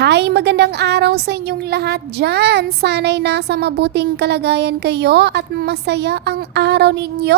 Hi, magandang araw sa inyong lahat dyan. Sana'y nasa mabuting kalagayan kayo at masaya ang araw ninyo.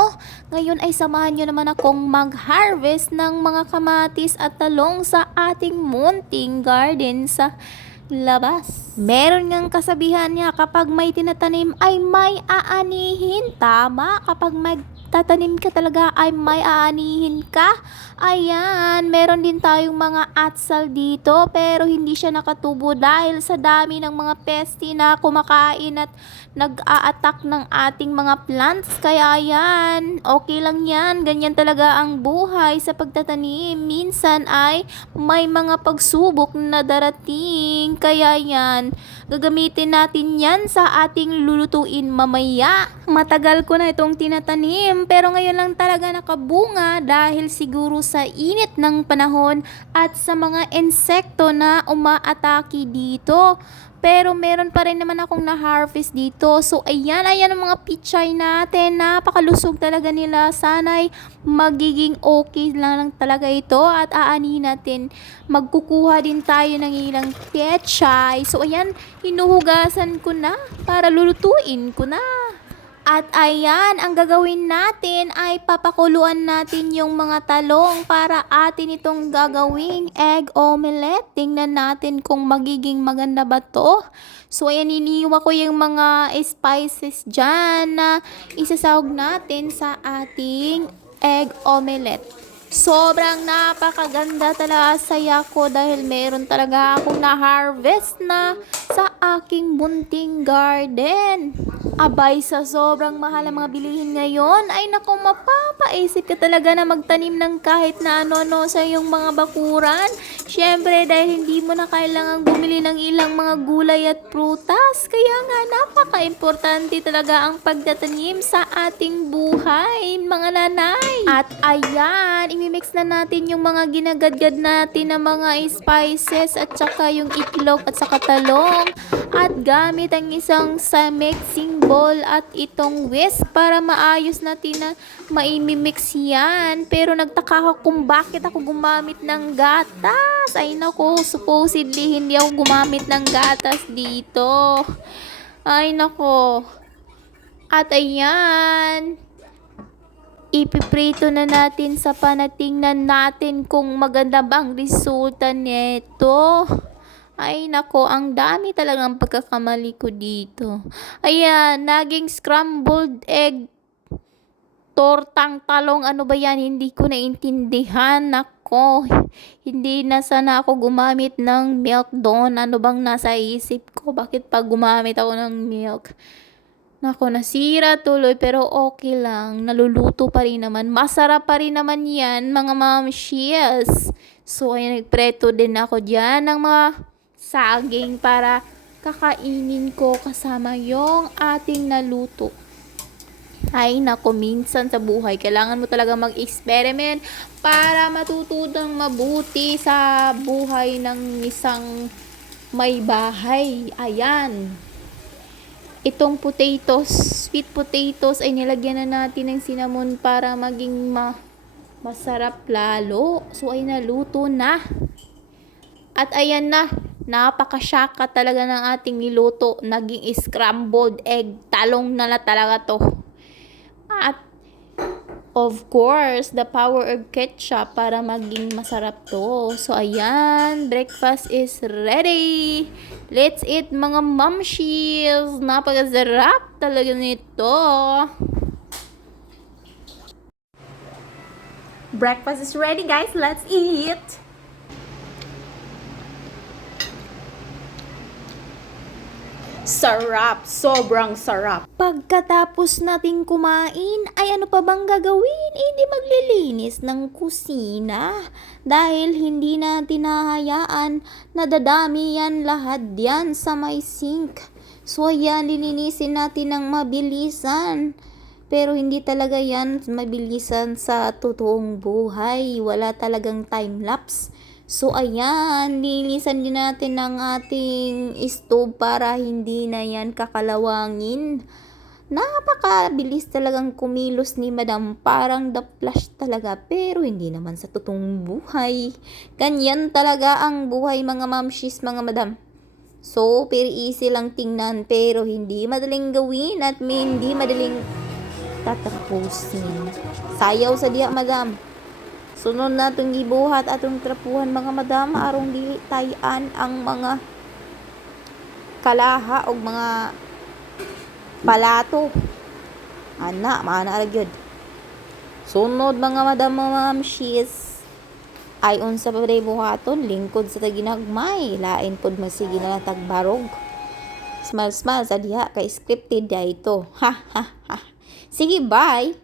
Ngayon ay samahan nyo naman akong mag-harvest ng mga kamatis at talong sa ating munting garden sa labas. Meron ngang kasabihan niya, kapag may tinatanim ay may aanihin. Tama, kapag magtatanim ka talaga ay may aanihin ka. Ayan, meron din tayong mga atsal dito pero hindi siya nakatubo dahil sa dami ng mga pesti na kumakain at nag-a-attack ng ating mga plants. Kaya ayan, okay lang yan. Ganyan talaga ang buhay sa pagtatanim. Minsan ay may mga pagsubok na darating. Kaya yan, gagamitin natin yan sa ating lulutuin mamaya. Matagal ko na itong tinatanim pero ngayon lang talaga nakabunga dahil siguro sa init ng panahon at sa mga insekto na umaatake dito. Pero meron pa rin naman akong na-harvest dito. So ayan ang mga pichay natin. Napakalusog talaga nila. Sana'y magiging okay lang talaga ito. At aanihin natin. Magkukuha din tayo ng ilang pichay. So ayan, hinuhugasan ko na para lulutuin ko na. At ayan, ang gagawin natin ay papakuluan natin yung mga talong para atin itong gagawing egg omelette. Tingnan natin kung magiging maganda ba to. So ayan, iniiwa ko yung mga spices dyan na isasawag natin sa ating egg omelette. Sobrang napakaganda talaga, saya ko dahil meron talaga akong na-harvest na sa aking munting garden. Abay, sa sobrang mahal ang mga bilihin ngayon, ay naku, mapapaisip ka talaga na magtanim ng kahit na ano-ano sa iyong mga bakuran. Siyempre, dahil hindi mo na kailangang bumili ng ilang mga gulay at prutas. Kaya nga, napaka-importante talaga ang pagtatanim sa ating buhay, mga nanay. At ayan, imimix na natin yung mga ginagadgad natin na mga spices at saka yung itlog at saka talong. At gamit ang isang sa mixing bowl at itong whisk para maayos natin na maimimix yan. Pero nagtaka ako kung bakit ako gumamit ng gatas. Ay nako, supposedly hindi ako gumamit ng gatas dito. Ay nako. At ayan, ipiprito na natin sa panatingnan natin kung maganda bang resulta nito. Ay nako, ang dami talagang pagkakamali ko dito. Ayan, naging scrambled egg, tortang talong, ano ba yan? Hindi ko naintindihan. Nako, hindi na sana ako gumamit ng milk doon. Ano bang nasa isip ko? Bakit pag gumamit ako ng milk? Nako, nasira tuloy pero okay lang. Naluluto pa rin naman. Masarap pa rin naman yan, mga mamshias. So, ayan, nagpreto din ako dyan ng mga saging para kakainin ko kasama yung ating naluto. Ay nako, minsan sa buhay kailangan mo talaga mag-experiment para matutudang mabuti sa buhay ng isang may bahay. Ayan, itong potatoes, sweet potatoes ay nilagyan na natin ng cinnamon para maging masarap lalo. So ay naluto na. At ayan na, napakasyaka talaga ng ating niluto. Naging scrambled egg, talong na talaga to. At of course, the power of ketchup para maging masarap to. So ayan, breakfast is ready. Let's eat, mga mamshies. Napakasarap talaga nito. Breakfast is ready, guys. Let's eat. Sarap, sobrang sarap. Pagkatapos nating kumain, ay ano pa bang gagawin? Hindi maglilinis ng kusina. Dahil hindi natin hahayaan na dadami yan lahat yan sa may sink. So yan, lilinisin natin ng mabilisan. Pero hindi talaga yan mabilisan sa totoong buhay. Wala talagang time-lapse. So ayan, linisan din natin ng ating stove para hindi na yan kakalawangin. Napakabilis talagang kumilos ni Madam, parang the flash talaga, pero hindi naman sa totoong buhay. Ganyan talaga ang buhay mga mamshis, mga madam. So, very easy lang tingnan, pero hindi madaling gawin at hindi madaling tatapusin. Sayaw sa diya, madam. Sunod na itong gibuhat atong trapuhan, mga madam, arong dili tayan ang mga kalaha o mga palato. Mana ra gyud. Sunod mga madam, mga mamshis, ay unsa pa rin buhaton, lingkod sa taginagmay, lain pod magsige na lang tagbarog. Smile sa diha, kay scripted ya ito. Ha ha ha. Sige, bye!